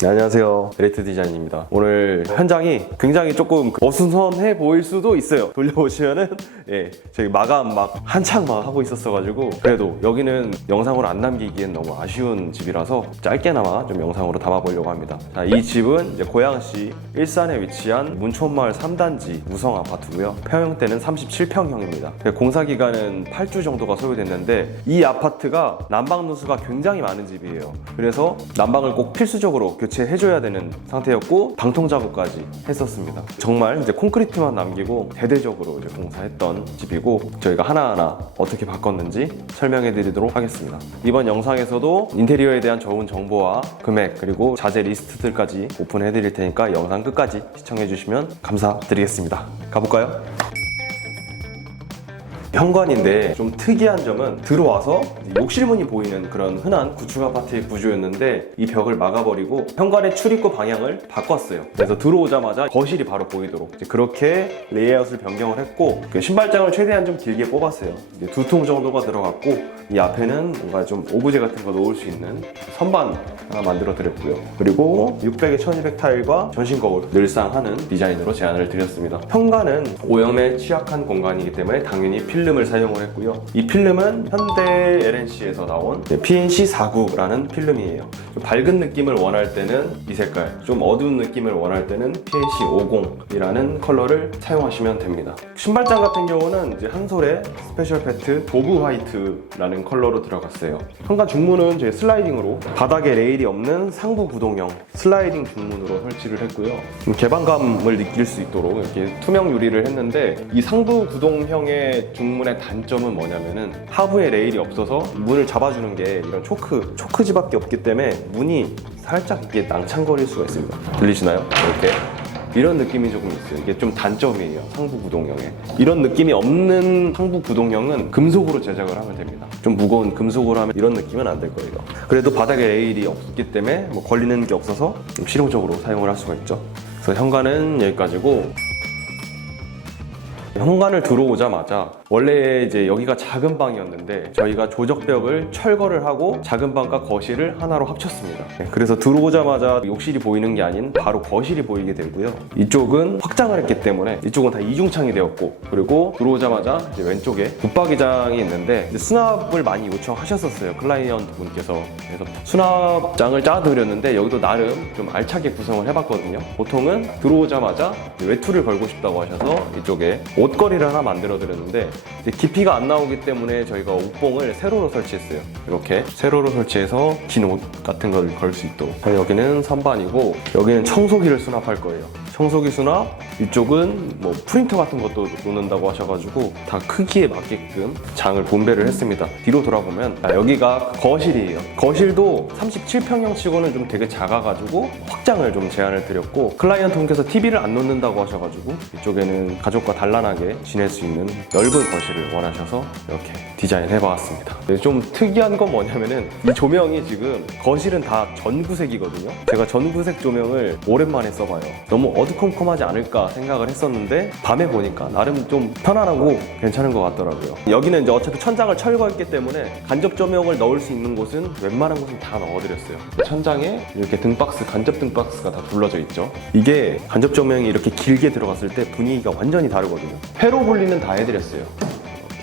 네, 안녕하세요. 레이트 디자인입니다. 오늘 현장이 굉장히 조금 어수선해 보일 수도 있어요. 돌려보시면은 저희 마감 한창 하고 있었어가지고 그래도 여기는 영상으로 안 남기기엔 너무 아쉬운 집이라서 짧게나마 좀 영상으로 담아보려고 합니다. 자, 이 집은 이제 고양시 일산에 위치한 문촌마을 3단지 무성 아파트고요. 평형대는 37평형입니다. 공사 기간은 8주 정도가 소요됐는데 이 아파트가 난방 누수가 굉장히 많은 집이에요. 그래서 난방을 꼭 필수적으로 교체해줘야 되는 상태였고 방통 작업까지 했었습니다. 정말 이제 콘크리트만 남기고 대대적으로 이제 공사했던 집이고 저희가 하나하나 어떻게 바꿨는지 설명해 드리도록 하겠습니다. 이번 영상에서도 인테리어에 대한 좋은 정보와 금액 그리고 자재 리스트들까지 오픈해 드릴 테니까 영상 끝까지 시청해 주시면 감사드리겠습니다. 가볼까요? 현관인데 좀 특이한 점은 들어와서 욕실문이 보이는 그런 흔한 구축 아파트의 구조였는데 이 벽을 막아버리고 현관의 출입구 방향을 바꿨어요. 그래서 들어오자마자 거실이 바로 보이도록 이제 그렇게 레이아웃을 변경을 했고 그 신발장을 최대한 좀 길게 뽑았어요. 이제 2통 정도가 들어갔고 이 앞에는 뭔가 좀 오브제 같은 거 놓을 수 있는 선반 하나 만들어 드렸고요. 그리고 600에 1200 타일과 전신 거울 늘상 하는 디자인으로 제안을 드렸습니다. 현관은 오염에 취약한 공간이기 때문에 당연히 필름을 사용을 했고요. 이 필름은 현대 LNC에서 나온 PNC49라는 필름이에요. 좀 밝은 느낌을 원할 때는 이 색깔, 좀 어두운 느낌을 원할 때는 PNC50이라는 컬러를 사용하시면 됩니다. 신발장 같은 경우는 이제 한솔의 스페셜 페트 도브 화이트라는 컬러로 들어갔어요. 현관 중문은 저희 슬라이딩으로 바닥에 레일이 없는 상부 구동형 슬라이딩 중문으로 설치를 했고요. 좀 개방감을 느낄 수 있도록 이렇게 투명 유리를 했는데 이 상부 구동형의 중문의 단점은 뭐냐면은 하부에 레일이 없어서 문을 잡아주는 게 이런 초크지밖에 없기 때문에 문이 살짝 이게 낭창거릴 수가 있습니다. 들리시나요? 이렇게 이런 느낌이 조금 있어요. 이게 좀 단점이에요. 상부 구동형에 이런 느낌이 없는 상부 구동형은 금속으로 제작을 하면 됩니다. 좀 무거운 금속으로 하면 이런 느낌은 안 될 거예요. 그래도 바닥에 레일이 없기 때문에 뭐 걸리는 게 없어서 좀 실용적으로 사용을 할 수가 있죠. 그래서 현관은 여기까지고 현관을 들어오자마자 원래 이제 여기가 작은 방이었는데 저희가 조적벽을 철거를 하고 작은 방과 거실을 하나로 합쳤습니다. 그래서 들어오자마자 욕실이 보이는 게 아닌 바로 거실이 보이게 되고요. 이쪽은 확장을 했기 때문에 이쪽은 다 이중창이 되었고 그리고 들어오자마자 이제 왼쪽에 붙박이장이 있는데 이제 수납을 많이 요청하셨었어요. 클라이언트 분께서. 그래서 수납장을 짜드렸는데 여기도 나름 좀 알차게 구성을 해봤거든요. 보통은 들어오자마자 외투를 걸고 싶다고 하셔서 이쪽에 옷걸이를 하나 만들어 드렸는데 깊이가 안 나오기 때문에 저희가 옷봉을 세로로 설치했어요. 이렇게 세로로 설치해서 긴 옷 같은 걸 걸 수 있도록. 여기는 선반이고 여기는 청소기를 수납할 거예요. 청소기 수납, 이쪽은 뭐 프린터 같은 것도 놓는다고 하셔가지고 다 크기에 맞게끔 장을 분배를 했습니다. 뒤로 돌아보면 여기가 거실이에요. 거실도 37평형 치고는 좀 되게 작아가지고 확장을 좀 제안을 드렸고 클라이언트 분께서 TV를 안 놓는다고 하셔가지고 이쪽에는 가족과 단란하게 지낼 수 있는 넓은 거실을 원하셔서 이렇게 디자인해봤습니다. 좀 특이한 건 뭐냐면은 이 조명이 지금 거실은 다 전구색이거든요. 제가 전구색 조명을 오랜만에 써봐요. 너무 어두컴컴하지 않을까 생각을 했었는데 밤에 보니까 나름 좀 편안하고 괜찮은 것 같더라고요. 여기는 이제 어차피 천장을 철거했기 때문에 간접 조명을 넣을 수 있는 곳은 웬만한 곳은 다 넣어드렸어요. 천장에 이렇게 등박스, 간접 등박스가 다 둘러져 있죠. 이게 간접 조명이 이렇게 길게 들어갔을 때 분위기가 완전히 다르거든요. 회로 분리는 다 해드렸어요.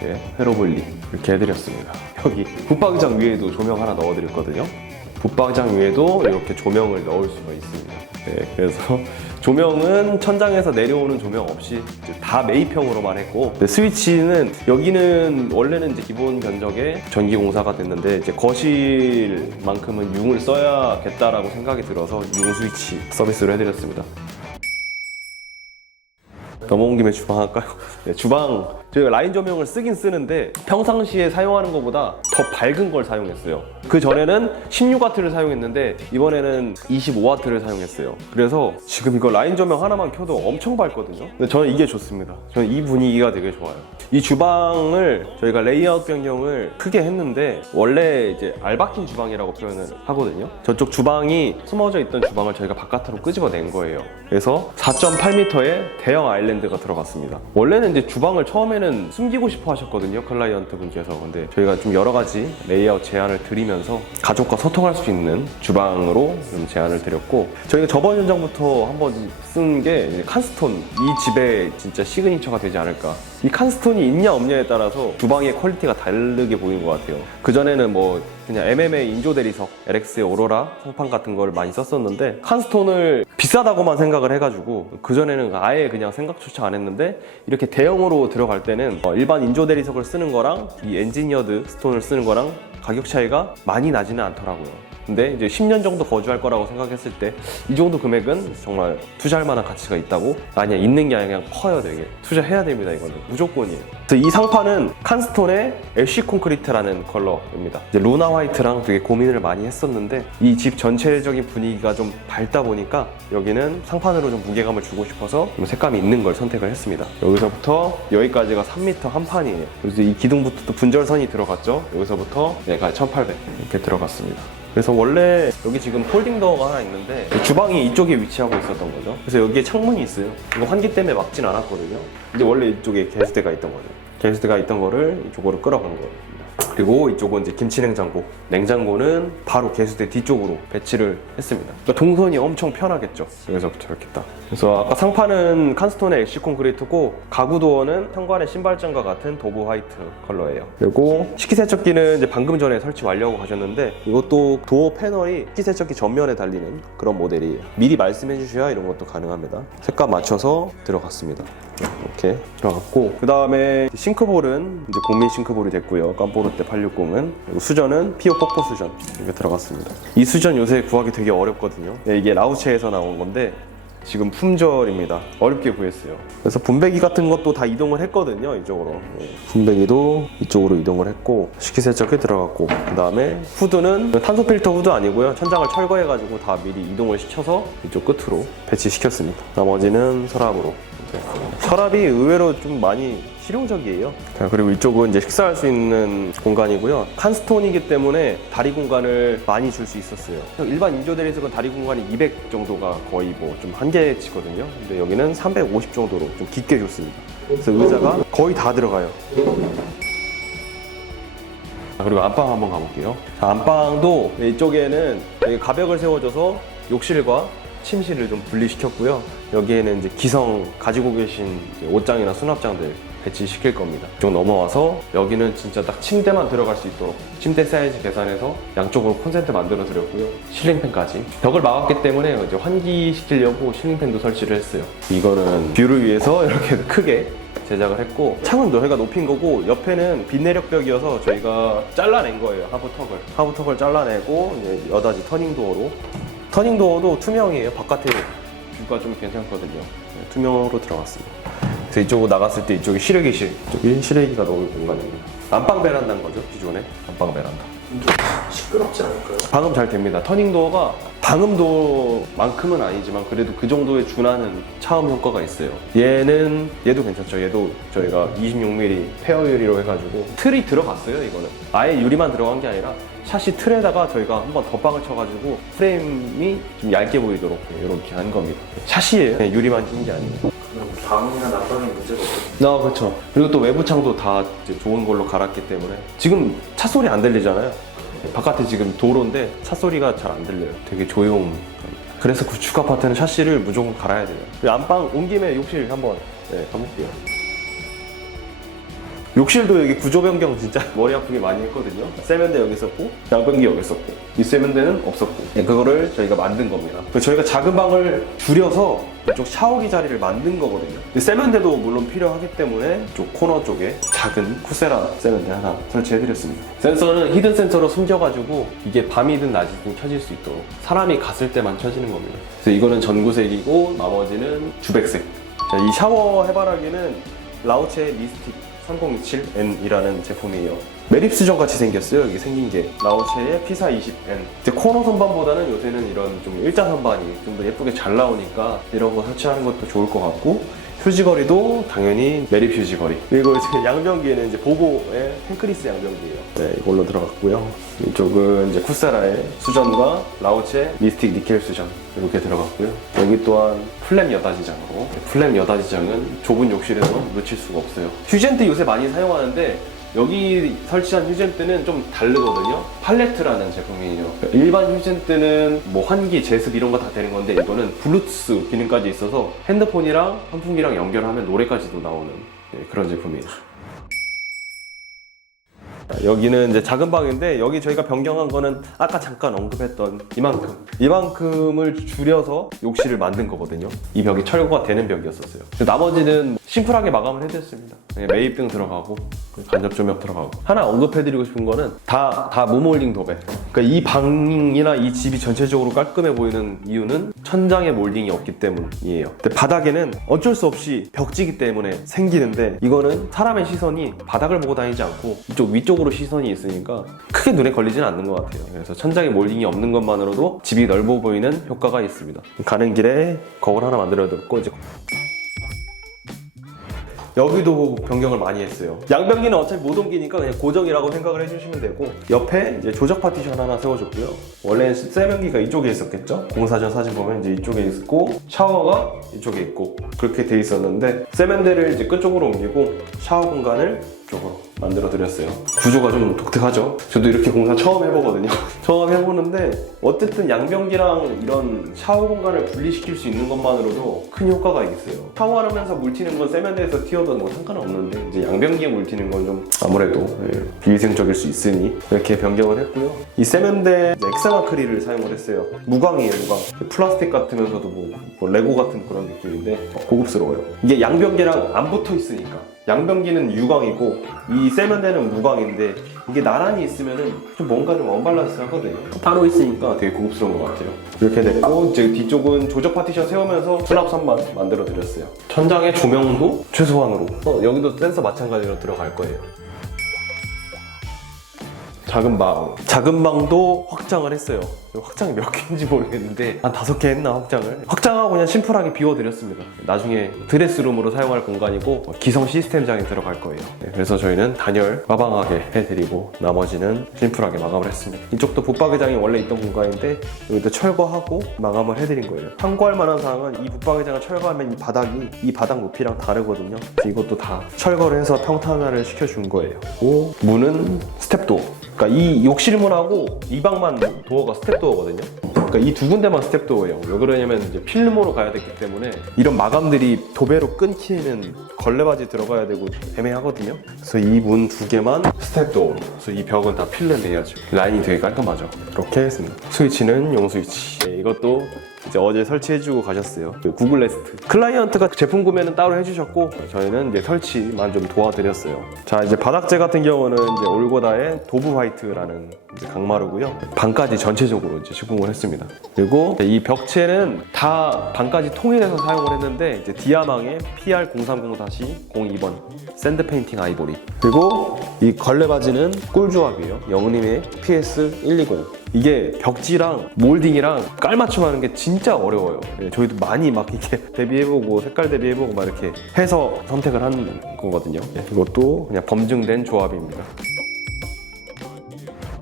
이렇게 회로 분리 이렇게 해드렸습니다. 여기 붙박이장 위에도 조명 하나 넣어드렸거든요. 붙박이장 위에도 이렇게 조명을 넣을 수가 있습니다. 네, 그래서 조명은 천장에서 내려오는 조명 없이 다 매입형으로만 했고 스위치는 여기는 원래는 이제 기본 견적에 전기 공사가 됐는데 이제 거실만큼은 융을 써야겠다라고 생각이 들어서 융 스위치 서비스로 해드렸습니다. 넘어온 김에 주방 할까요? 네, 주방 저희가 라인 조명을 쓰긴 쓰는데 평상시에 사용하는 것보다 더 밝은 걸 사용했어요. 그 전에는 16W를 사용했는데 이번에는 25W를 사용했어요. 그래서 지금 이거 라인 조명 하나만 켜도 엄청 밝거든요. 근데 저는 이게 좋습니다. 저는 이 분위기가 되게 좋아요. 이 주방을 저희가 레이아웃 변경을 크게 했는데 원래 이제 알바킨 주방이라고 표현을 하거든요. 저쪽 주방이 숨어져 있던 주방을 저희가 바깥으로 끄집어낸 거예요. 그래서 4.8m의 대형 아일랜드 밴드가 들어갔습니다. 원래는 이제 주방을 처음에는 숨기고 싶어 하셨거든요, 클라이언트 분께서. 근데 저희가 좀 여러 가지 레이아웃 제안을 드리면서 가족과 소통할 수 있는 주방으로 좀 제안을 드렸고, 저희가 저번 현장부터 한번 쓴 게 칸스톤, 이 집의 진짜 시그니처가 되지 않을까. 이 칸스톤이 있냐 없냐에 따라서 주방의 퀄리티가 다르게 보이는 것 같아요. 그전에는 뭐 그냥 MMA 인조 대리석, LX의 오로라 상판 같은 걸 많이 썼었는데, 칸스톤을 비싸다고만 생각을 해가지고 그전에는 아예 그냥 생각조차 안 했는데, 이렇게 대형으로 들어갈 때는 일반 인조 대리석을 쓰는 거랑 이 엔지니어드 스톤을 쓰는 거랑 가격 차이가 많이 나지는 않더라고요. 근데 이제 10년 정도 거주할 거라고 생각했을 때 이 정도 금액은 정말 투자할 만한 가치가 있다고? 아니야, 있는 게 아니라 그냥 커요. 되게 투자해야 됩니다. 이거는 무조건이에요. 그래서 이 상판은 칸스톤의 애쉬 콘크리트라는 컬러입니다. 이제 루나 화이트랑 되게 고민을 많이 했었는데, 이 집 전체적인 분위기가 좀 밝다 보니까 여기는 상판으로 좀 무게감을 주고 싶어서 좀 색감이 있는 걸 선택을 했습니다. 여기서부터 여기까지가 3m 한 판이에요. 그래서 이 기둥부터 또 분절선이 들어갔죠. 여기서부터 여기까지 1800 이렇게 들어갔습니다. 그래서 원래 여기 지금 폴딩 도어가 하나 있는데 주방이 이쪽에 위치하고 있었던 거죠. 그래서 여기에 창문이 있어요. 이거 환기 때문에 막진 않았거든요. 근데 원래 이쪽에 게스트가 있던 거죠. 게스트가 있던 거를 이쪽으로 끌어간 거예요. 그리고 이쪽은 이제 김치냉장고. 냉장고는 바로 개수대 뒤쪽으로 배치를 했습니다. 그러니까 동선이 엄청 편하겠죠. 여기서부터 이렇게 딱. 그래서 아까 상판은 칸스톤의 애쉬 콘크리트고, 가구 도어는 현관의 신발장과 같은 도브 화이트 컬러예요. 그리고 식기세척기는 이제 방금 전에 설치 완료하고 가셨는데, 이것도 도어 패널이 식기세척기 전면에 달리는 그런 모델이에요. 미리 말씀해 주셔야 이런 것도 가능합니다. 색감 맞춰서 들어갔습니다. 이렇게 들어갔고, 그 다음에 싱크볼은 이제 국민 싱크볼이 됐고요. 깜보르테 860은. 그리고 수전은 피오 폭포 수전 이렇게 들어갔습니다. 이 수전 요새 구하기 되게 어렵거든요. 네, 이게 라우체에서 나온 건데 지금 품절입니다. 어렵게 구했어요. 그래서 분배기 같은 것도 다 이동을 했거든요, 이쪽으로. 분배기도 이쪽으로 이동을 했고, 식기세척기 들어갔고, 그 다음에 후드는 탄소 필터 후드 아니고요, 천장을 철거해가지고 다 미리 이동을 시켜서 이쪽 끝으로 배치시켰습니다. 나머지는 서랍으로. 서랍이 의외로 좀 많이 실용적이에요. 그리고 이쪽은 이제 식사할 수 있는 공간이고요. 칸스톤이기 때문에 다리 공간을 많이 줄 수 있었어요. 일반 인조 대리석은 다리 공간이 200 정도가 거의 뭐 좀 한계치거든요. 근데 여기는 350 정도로 좀 깊게 줬습니다. 그래서 의자가 거의 다 들어가요. 그리고 안방 한번 가볼게요. 안방도 이쪽에는 가벽을 세워줘서 욕실과 침실을 좀 분리시켰고요. 여기에는 이제 기성 가지고 계신 옷장이나 수납장들 배치시킬 겁니다. 이쪽 넘어와서 여기는 진짜 딱 침대만 들어갈 수 있도록 침대 사이즈 계산해서 양쪽으로 콘센트 만들어 드렸고요. 실링팬까지. 벽을 막았기 때문에 이제 환기시키려고 실링팬도 설치를 했어요. 이거는 뷰를 위해서 이렇게 크게 제작을 했고, 창은 저희가 높인 거고, 옆에는 빗내력벽이어서 저희가 잘라낸 거예요. 하부턱을 잘라내고 이제 여닫이 터닝도어로. 터닝도어도 투명이에요. 바깥에 뷰가 좀 괜찮거든요. 투명으로 들어갔습니다. 그래서 이쪽으로 나갔을 때 이쪽이 실외기실, 이쪽이 실외기가 넣을 공간입니다. 안방 베란다인 거죠, 기존에. 안방 베란다. 시끄럽지 않을까요? 방음 잘 됩니다. 터닝도어가 방음도만큼은 아니지만 그래도 그 정도에 준하는 차음 효과가 있어요. 얘도 괜찮죠. 얘도 저희가 26mm 페어 유리로 해가지고 틀이 들어갔어요. 이거는 아예 유리만 들어간 게 아니라 샤시 틀에다가 저희가 한번 덧방을 쳐가지고 프레임이 좀 얇게 보이도록 이렇게 한 겁니다. 샤시예요. 유리만 찐 게 아니고. 그럼 방이나 난방에 문제가 없어요? 그렇죠. 그리고 또 외부 창도 다 이제 좋은 걸로 갈았기 때문에 지금 차 소리 안 들리잖아요. 바깥에 지금 도로인데 차 소리가 잘 안 들려요. 되게 조용합니다. 그래서 구축 아파트는 샤시를 무조건 갈아야 돼요. 안방 온 김에 욕실 한번 가볼게요. 욕실도 여기 구조 변경 진짜 머리 아프게 많이 했거든요. 세면대 여기 있었고, 양변기 여기 있었고, 이 세면대는 없었고, 그거를 저희가 만든 겁니다. 저희가 작은 방을 줄여서 이쪽 샤워기 자리를 만든 거거든요. 세면대도 물론 필요하기 때문에 이쪽 코너 쪽에 작은 쿠세라 세면대 하나 설치해드렸습니다. 센서는 히든 센서로 숨겨가지고 이게 밤이든 낮이든 켜질 수 있도록 사람이 갔을 때만 켜지는 겁니다. 그래서 이거는 전구색이고 나머지는 주백색. 이 샤워 해바라기는 라우체 미스틱 3027N이라는 제품이에요. 매립수전 같이 생겼어요. 여기 생긴 게 라우체의 P420N. 코너 선반보다는 요새는 이런 좀 일자 선반이 좀 더 예쁘게 잘 나오니까 이런 거 설치하는 것도 좋을 것 같고, 휴지거리도 당연히 메립 휴지거리. 그리고 이제 양변기에는 이제 보고의 탱크리스 양변기예요. 네, 이걸로 들어갔고요. 이쪽은 이제 쿠세라의 수전과 라우체 미스틱 니켈 수전 이렇게 들어갔고요. 여기 또한 플램 여다지장으로. 플램 여다지장은 좁은 욕실에서 놓칠 수가 없어요. 휴젠트 요새 많이 사용하는데 여기 설치한 휴젠트는 좀 다르거든요. 팔레트라는 제품이에요. 일반 휴젠트는 뭐 환기, 제습 이런 거 다 되는 건데 이거는 블루투스 기능까지 있어서 핸드폰이랑 선풍기랑 연결하면 노래까지도 나오는 그런 제품이에요. 여기는 이제 작은 방인데 여기 저희가 변경한 거는 아까 잠깐 언급했던 이만큼을 줄여서 욕실을 만든 거거든요. 이 벽이 철거가 되는 벽이었었어요. 나머지는 심플하게 마감을 해드렸습니다. 매입등 들어가고 간접 조명 들어가고. 하나 언급해드리고 싶은 거는 다 모몰딩 도배. 그러니까 이 방이나 이 집이 전체적으로 깔끔해 보이는 이유는 천장에 몰딩이 없기 때문이에요. 근데 바닥에는 어쩔 수 없이 벽지기 때문에 생기는데 이거는 사람의 시선이 바닥을 보고 다니지 않고 이쪽 위쪽으로 시선이 있으니까 크게 눈에 걸리지는 않는 것 같아요. 그래서 천장에 몰딩이 없는 것만으로도 집이 넓어 보이는 효과가 있습니다. 가는 길에 거울 하나 만들어뒀고 이제 여기도 변경을 많이 했어요. 양변기는 어차피 못 옮기니까 그냥 고정이라고 생각을 해주시면 되고 옆에 이제 조적 파티션 하나 세워줬고요. 원래는 세면기가 이쪽에 있었겠죠? 공사전 사진 보면 이제 이쪽에 있고 샤워가 이쪽에 있고 그렇게 돼 있었는데 세면대를 이제 끝쪽으로 옮기고 샤워 공간을 이쪽으로 만들어 드렸어요. 구조가 좀 독특하죠? 저도 이렇게 공사 처음 해보거든요. 처음 해보는데 어쨌든 양변기랑 이런 샤워 공간을 분리시킬 수 있는 것만으로도 큰 효과가 있어요. 샤워하면서 물 튀는 건 세면대에서 튀어도 뭐 상관없는데 이제 양변기에 물 튀는 건 좀 아무래도 비위생적일 수 있으니 이렇게 변경을 했고요. 이 세면대 엑스마크릴을 사용을 했어요. 무광이에요, 무광. 플라스틱 같으면서도 뭐 레고 같은 그런 느낌인데 고급스러워요. 이게 양변기랑 안 붙어 있으니까. 양변기는 유광이고 이 세면대는 무광인데 이게 나란히 있으면은 좀 뭔가 좀 언밸런스하거든요. 따로 있으니까 되게 고급스러운 것 같아요. 이렇게 됐고 이제 뒤쪽은 조적 파티션 세우면서 수납선만 만들어 드렸어요. 천장의 조명도 최소한으로 여기도 센서 마찬가지로 들어갈 거예요. 작은 방도 확장을 했어요. 확장이 몇 개인지 모르겠는데 한 5개 했나 확장을. 확장하고 그냥 심플하게 비워드렸습니다. 나중에 드레스룸으로 사용할 공간이고 기성 시스템장이 들어갈 거예요. 그래서 저희는 단열 빠방하게 해드리고 나머지는 심플하게 마감을 했습니다. 이쪽도 붙박이장이 원래 있던 공간인데 여기도 철거하고 마감을 해드린 거예요. 참고할 만한 사항은 이 붙박이장을 철거하면 이 바닥이 이 바닥 높이랑 다르거든요. 이것도 다 철거를 해서 평탄화를 시켜준 거예요. 그리고 문은 스텝도어. 그러니까 이 욕실문하고 이 방만 도어가 스텝도어거든요. 그러니까 이 두 군데만 스텝도어예요. 왜 그러냐면 이제 필름으로 가야 되기 때문에 이런 마감들이 도배로 끊기는 걸레바지 들어가야 되고 애매하거든요. 그래서 이 문 2개만 스텝도어로. 그래서 이 벽은 다 필름해야죠. 라인이 되게 깔끔하죠. 이렇게 했습니다. 스위치는 용 스위치. 네, 이것도 이제 어제 설치해주고 가셨어요. 구글 네스트. 클라이언트가 제품 구매는 따로 해주셨고 저희는 이제 설치만 좀 도와드렸어요. 자, 이제 바닥재 같은 경우는 이제 올고다의 도브 화이트라는 이제 강마루고요. 방까지 전체적으로 이제 시공을 했습니다. 그리고 이 벽체는 다 방까지 통일해서 사용을 했는데 이제 디아망의 PR030-02번 샌드 페인팅 아이보리. 그리고 이 걸레바지는 꿀조합이에요. 영림의 PS120. 이게 벽지랑 몰딩이랑 깔맞춤하는 게 진짜 어려워요. 저희도 많이 막 이렇게 대비해보고 색깔 대비해보고 막 이렇게 해서 선택을 한 거거든요. 이것도 그냥 범증된 조합입니다.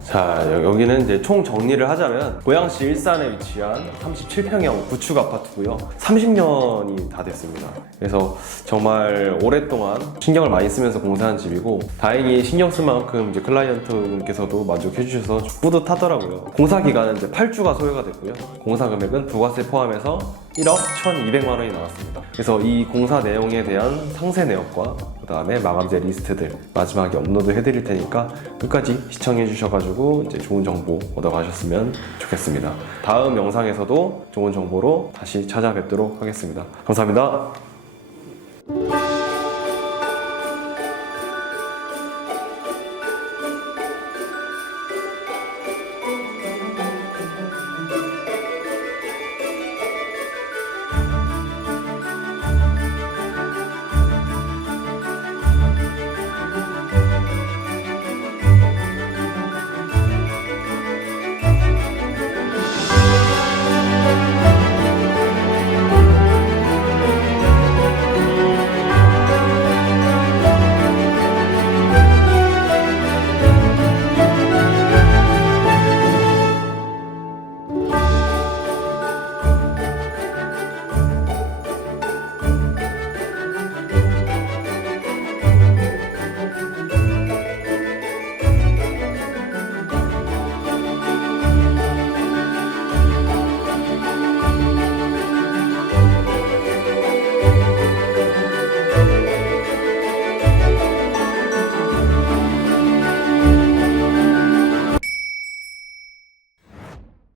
자, 여기는 이제 총 정리를 하자면 고양시 일산에 위치한 37평형 구축 아파트고요. 30년이 다 됐습니다. 그래서 정말 오랫동안 신경을 많이 쓰면서 공사한 집이고 다행히 신경 쓴 만큼 이제 클라이언트분께서도 만족해 주셔서 뿌듯하더라고요. 공사 기간은 이제 8주가 소요가 됐고요. 공사 금액은 부가세 포함해서 1억 1,200만 원이 나왔습니다. 그래서 이 공사 내용에 대한 상세 내역과 그 다음에 마감재 리스트들 마지막에 업로드 해드릴 테니까 끝까지 시청해 주셔가지고 이제 좋은 정보 얻어가셨으면 좋겠습니다. 다음 영상에서도 좋은 정보로 다시 찾아뵙도록 하겠습니다. 감사합니다.